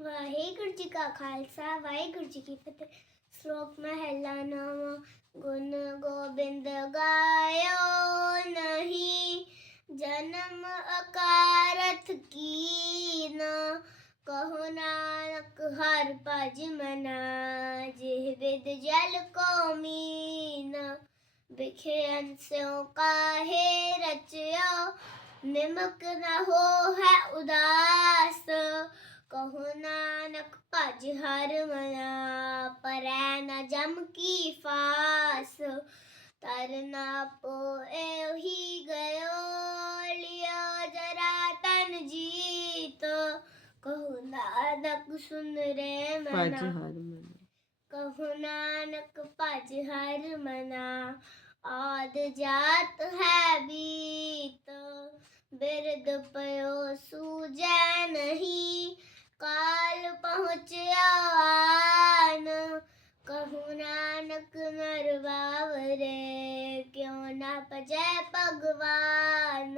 ਵਾਹਿਗੁਰੂ ਜੀ ਕਾ ਖਾਲਸਾ, ਵਾਹਿਗੁਰੂ ਜੀ ਕੀ ਫਤਿਹ। ਸ਼ਲੋਕ ਮਹਿਲਾ ਨਵਾਂ, ਗੁਣ ਗੋਬਿੰਦ ਗਾਇਓ ਨਹੀਂ। ਜਨਮ ਅਕਾਰਥ ਕੀਨ, ਕਹੋ ਨਾਨਕ ਹਰ ਭਜ ਮਨਾ, ਜਿਹ ਵਿਦ ਜਲ ਕੋ ਮੀਨ। ਵਿਖੇ ਅੰਸਿਓ ਕਾਹੇ ਰਚਿਓ, ਨਿਮਕ ਨਾ ਹੋ ਹੈ ਉਦਾਸ। ਕਹੋ ਨਾਨਕ ਭਜ ਹਰ ਮਨਾ ਪਰੈ ਨ ਜਮ ਕੀ ਫਾਸ। ਤਰਨਾ ਪੋਏ ਹੀ ਗਇਓ ਲਿਆ ਜਰਾ ਤਨ ਜੀਤ। ਕਹੋ ਨਾਨਕ ਸੁਨ ਰੇ ਭਜ ਮਨਾ ਹਰ ਮਨ। ਕਹੋ ਨਾਨਕ ਭਜ ਹਰ ਮਨਾ ਆਦ ਜਾਤ ਹੈ ਬੀਤ। ਬਿਰਦ ਪਇਓ ਸੂਜੈ ਨਹੀਂ ਕਾਲ ਪਹੁੰਚਿਆ ਆਨ। ਕਹੋ ਨਾਨਕ ਨਰ ਬਾਵਰੇ ਕਿਉ ਨਾ ਭਜੈ ਭਗਵਾਨ?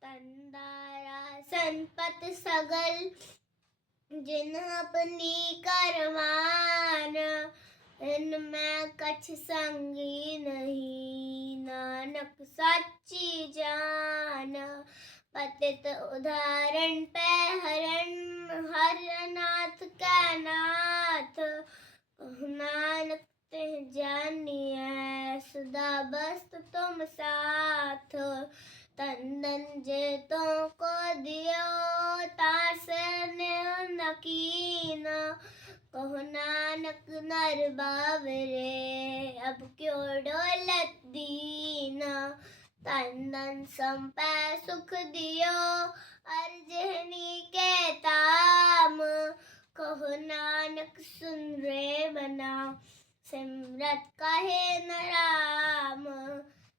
ਤੰਦਾਰਾ ਸੰਪਤ ਸਗਲ, ਜਿਨ ਆਪਣੀ ਕਰਮਾਨ। ਇਨ ਮੈਂ ਕਛ ਸੰਗੀ ਨਹੀਂ, ਨਾਨਕ ਸਾਚੀ ਜਾਨ। पतित उदाहरण पे हरण हरनाथ का नाथ। नानक जानिए सुदा बस्त तुम साथ। तंदन जेतों को दियो नकीन। कहो नानक नर बावरे, अब क्यों डोलत दीना? तन धन संपै सुख दियो अर्जहनी के ताम। कहो, नानक, सुन रे मना सिमरत कहे न राम।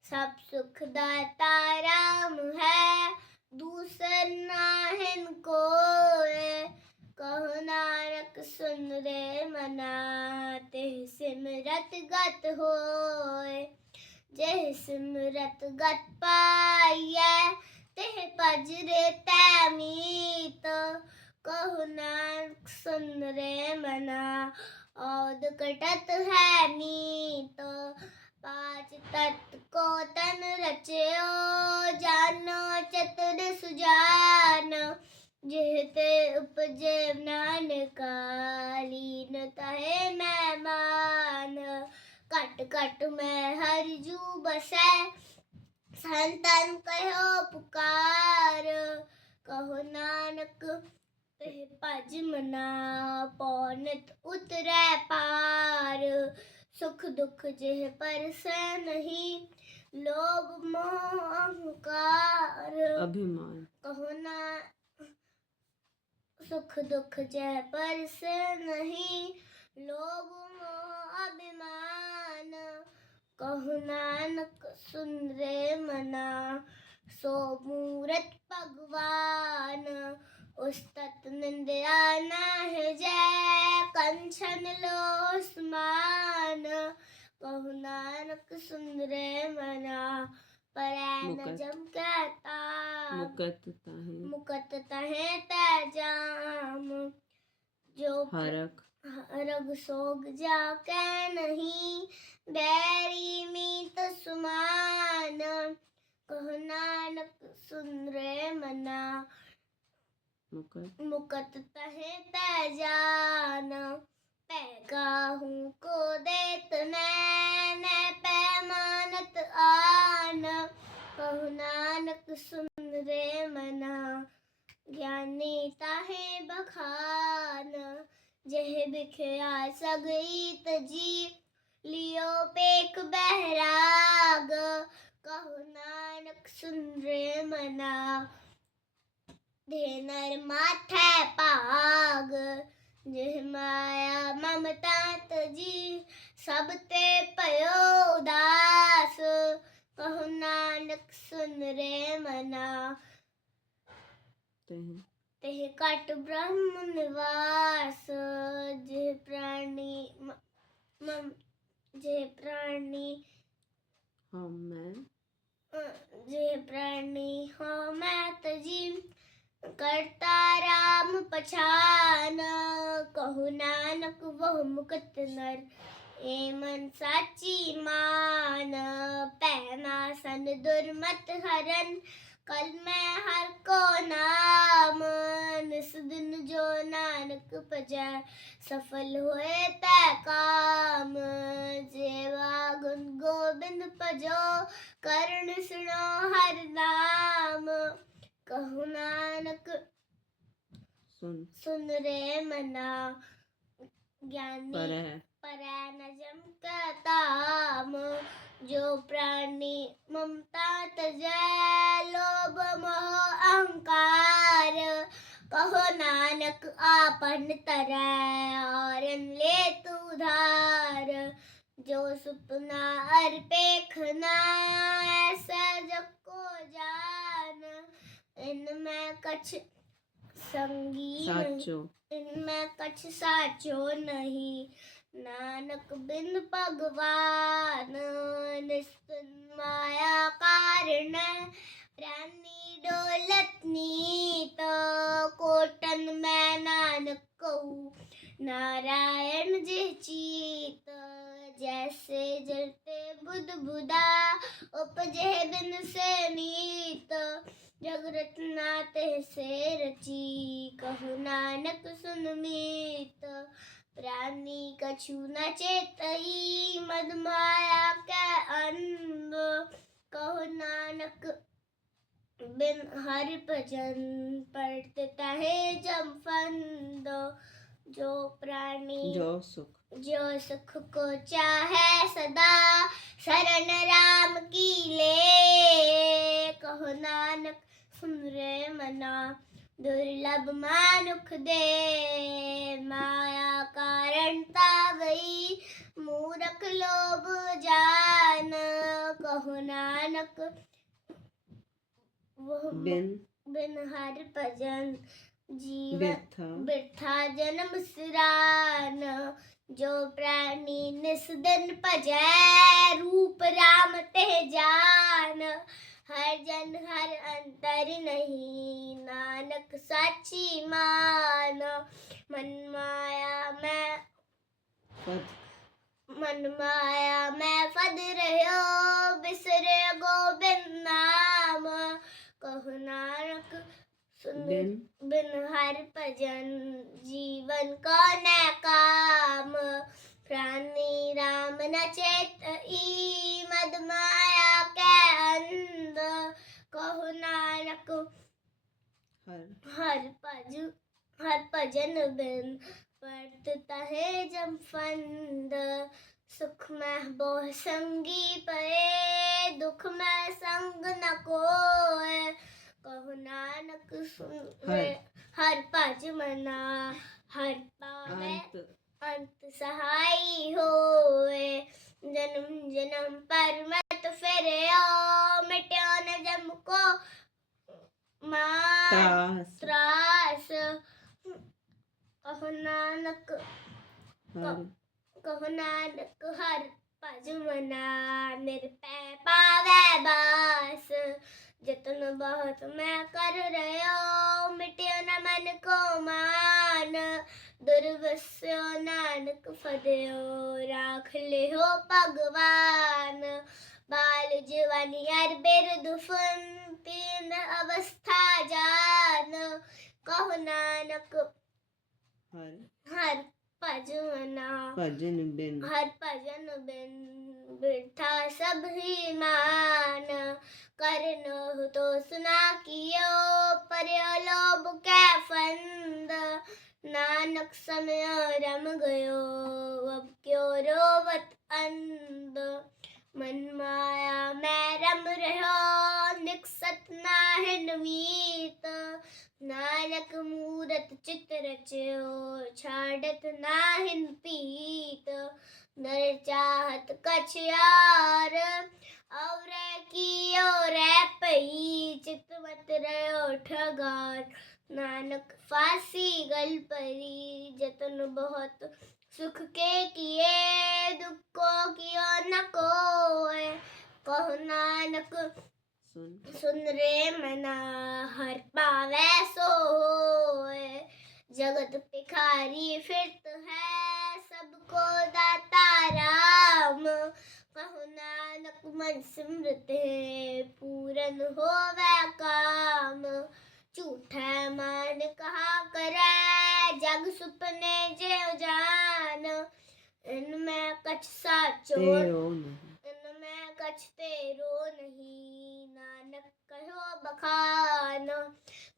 सब सुख दाता राम है, दूसर नाहन को कहो, नानक, सुन रे मना ते सिमरत गत होए। जय सिमरत गत पाइय तेह पजरे तैमीत। कहु नानक सुन रे मना, औद कटत है नीत। पाँच तत् को तन रचयो जानो, चतुर सुजान। जहते उपजे नानका लीन कहे मेहमान कट कट में हर जू बसे संतन कहो पुकार कहो नानक पज मना पौनत उतरे पार। सुख दुख जेह पर से नहीं लोभ मोह अहंकार अभिमान। कहो ना सुख दुख जय पर से नहीं लोभ मोह अभिमान। कहु नानक सुन रे मना। सो मूरत भगवान। उस्तत निंदया न जय कंचन लोस्मान। कहु नानक सुन रे मना। पर जम कहता। मुकत मुकत तहे तजाम जो हरक। रग सोग जाके नहीं बैरी मीत सुमान। कह नानक सुन रे मना। मुकत मुकत तहे पैजान। पैगा हूँ को देत मैंने पैमानत आन। कह नानक सुन रे मना। ज्ञानी ताहे बखान। ਕਾਹੂ ਕੋ ਦੇਤ ਨੈ ਨੈ ਪੈ ਮਾਨਤ ਆਨ ਕਹु ਨਾਨਕ ਸੁਨ ਰੇ ਮਨਾ ਗਿਆਨੀ ਤਾਹੇ ਬਖਾਨ ਜਹ ਬਿਖਿਆ ਸਗਈ ਤਜੀ ਲਿਓ ਪੇਖ ਬਹਿਰਾਗ। ਕਹु ਨਾਨਕ ਸੁਨ ਰੇ ਮਨਾ, ਦੇ ਨਰ ਮਾਥੈ ਭਾਗ। ਜਿਹ ਮਾਇਆ ਮਮਤਾ ਤਜੀ ਸਭ ਤੇ ਭਇਓ ਉਦਾਸ। ਕਹੋ ਨਾਨਕ ਸੁਨ ਰੇ ਮਨਾ। ਤਹਿ ਤੇ तेह कट ब्रह्म निवास जे प्राणी मम जे प्राणी। हम मैं जे प्राणी हो मैं तजीम तो करता राम पछान। कहु नानक वह मुकत नर ए मन साची मान। पहना सन दुर्मत हरन कल मैं हर को नाम निस दिन जो नानक पजा सफल हुए तै काम जेवा गुण गोबिंद पजो करण सुनो हर नाम कहु नानक सुन सुन रे मना ज्ञानी पर है पर नजम का ताम जो प्राणी ममता तजय लोभ मोह अहंकार। कहो नानक आपन तरह और ले तू धार जो सुपना अर पेखना ऐसा जग को जान। इनमें कछ संगी साचो। इनमें कछ साचो नहीं। नानक बिन भगवान निस्तन माया कारण प्राणी डोलत नीत कोटन में नानक कहू नारायण जी चीत जैसे जलते बुध बुदा उपजे बिन से नीत जगरत नाते से रची कहु नानक सुन मीत प्राणी कछु न चेतई मद माया के कहु नानक बिन हर भजन पढ़ता है जम फंद जो प्राणी जो सुख। जो सुख को चाहे सदा शरण राम की ले। कहो नानक सुन रे मना दुर्लभ मानुख दे। माया कारण तावई मूरख लोभ जान। कहो नानक बिन बिन हर भजन जीवन व्यथा बिरथा जन्म सिरान जो प्राणी निस दिन भजै रूप राम ते जान। हर जन हर अंतर नहीं नानक साची मान। मन माया मैं मन माया मैं फद रहो बिसरे गोबिंद नाम। कहु नानक सुन बिन बिन हर भजन जीवन को न काम? प्राणी राम न चेत ई मद माया के अंध। कहु नानक हर। हर भज हर भजन बिन वर्तता है जम फंद। सुख में बहु संगी पे दुख में संग न कोय कहु नानक सुन हर। हर भज मना हर पावे अंत। सहाय होए। जन्म जन्म पर मत फिर आओ न जम को त्रास। त्रास। कहो नानक कहो नानक हर भज मना निरपै पावे बास। जतन बहुत मैं कर रहो मिट्यो न मन को मान। दुर्वस्यो नानक फदयो राख ले हो भगवान। बाल जवानी हर बिरद फन तीन अवस्था जान। कहो नानक हर। हर भजना। भजन बिन। हर भजन बिन बिरथा सब ही मान करनो तो सुना कियो पर्यो लोभ के फंद। नानक समय रम गयो अब क्यों रोवत अंध। मन माया मैं रम रहो चित रचयो छाड़त नाहिन पीत नर चाहत कछ यार। और की और पई चित मत रहो ठगार। नानक फांसी गल परी जतन बहुत सुख के किए दुख को कियो न कोय कहो नानक सुन। रे मना हर पावे सो होए जगत भिखारी फिरत है, सबको दाता राम। कहो नानक मन सिमरत है, पूरन होवे काम। झूठा मान कहा करे, जग सुपने जे जान। इनमें कछ साचो कछते रो नहीं, नानक कहो बखान।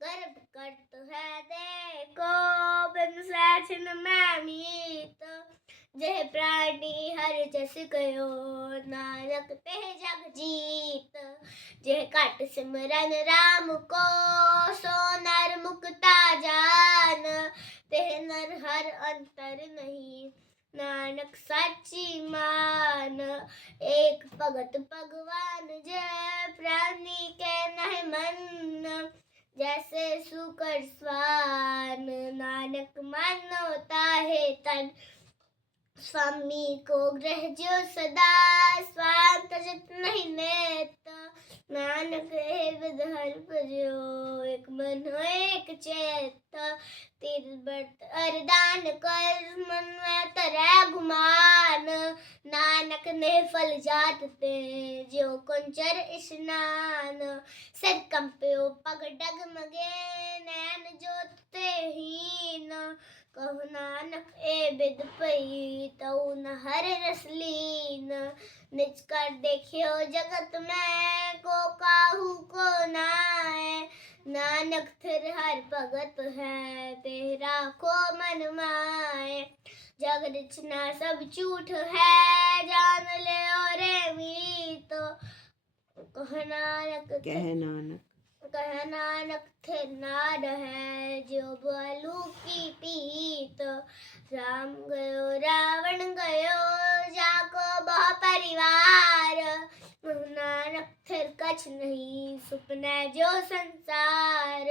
गर्भ करत है देखो, बिन सैचिन मैं मीत। जह प्राणी हर जस गयो नानक ते जग जीत। जह कट सिमरन राम को सो नर मुक्ता जान। ते नर हर अंतर नहीं। नानक साची मान। एक भगत भगवान, जय प्राणी के नह मन। जैसे सुकर स्वान, नानक मानोता है तन। स्वामी को ग्रह जो सदा स्वान तजत नहीं नेत नानक है विद हर भजो एक मन हो एक चेत तीर बर्त अरदान कर मन में तरह गुमान नानक ने फल जात ते जो कुंचर स्नान सिर कंप्यो पग डगमगे नैन जोत ते हीन कहु नानक ए बिद पई तऊ न हर रसलीन। निज कर देखियो जगत में को काहू को नाय नानक थिर हर भगत है तेरा को मन माए। जग रचना सब झूठ है जान ले और मी तो कह नानक कह नानक। कह नानक थिर नार है जो बोलू की राम गयो, रावण गयो जाको बह परिवार। नानक थिर कछ नहीं, सुपना जो संसार।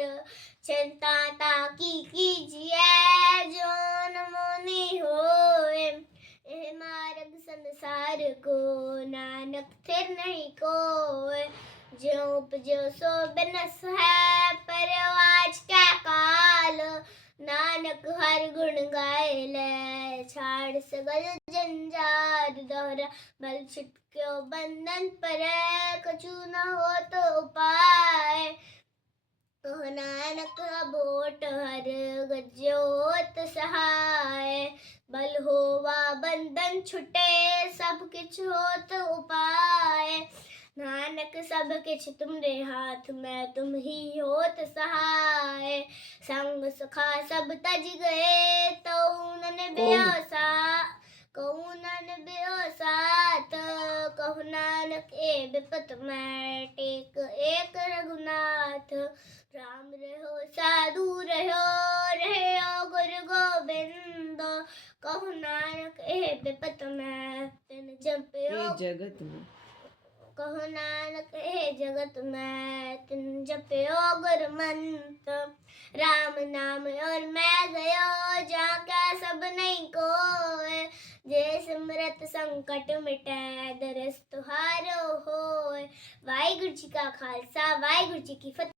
चिंता ताकी कीजिए, जो नमोनी एह मार्ग संसार को नानक थिर नहीं कोय जो उपजो सो बिनस है, पर आज क्या काल। नानक हर गुण गाए, ले छाड़ सगल जंजार दोहरा। बल छिटक्यो बंधन पर कछु न हो तो उपाय। कहो नानक बोट हर गजोत सहाय। बल होवा बंधन छुटे, सब किछ होत उपाय। नानक सब किछ तुमरे हाथ में तुम ही होत सहाय। संग सुखा सब तज गए तो उनन ब्योसा कौनन ब्योसात कहु नानक ए बिपत मैं टेक एक रघुनाथ। राम रहो साधु रहो रहे गुरु गोविंद। कहु नानक ए बिपत मैं तिन जपियो जगत में। कहो नानक, हे जगत मैं तुम जपयो गुरु मंत्र राम नाम और मैं गयो जाके सब नहीं को जे सिमरत संकट मिटे, दरस तुहारो हो वाहिगुरु जी का खालसा, वाहिगुरु जी की फतेह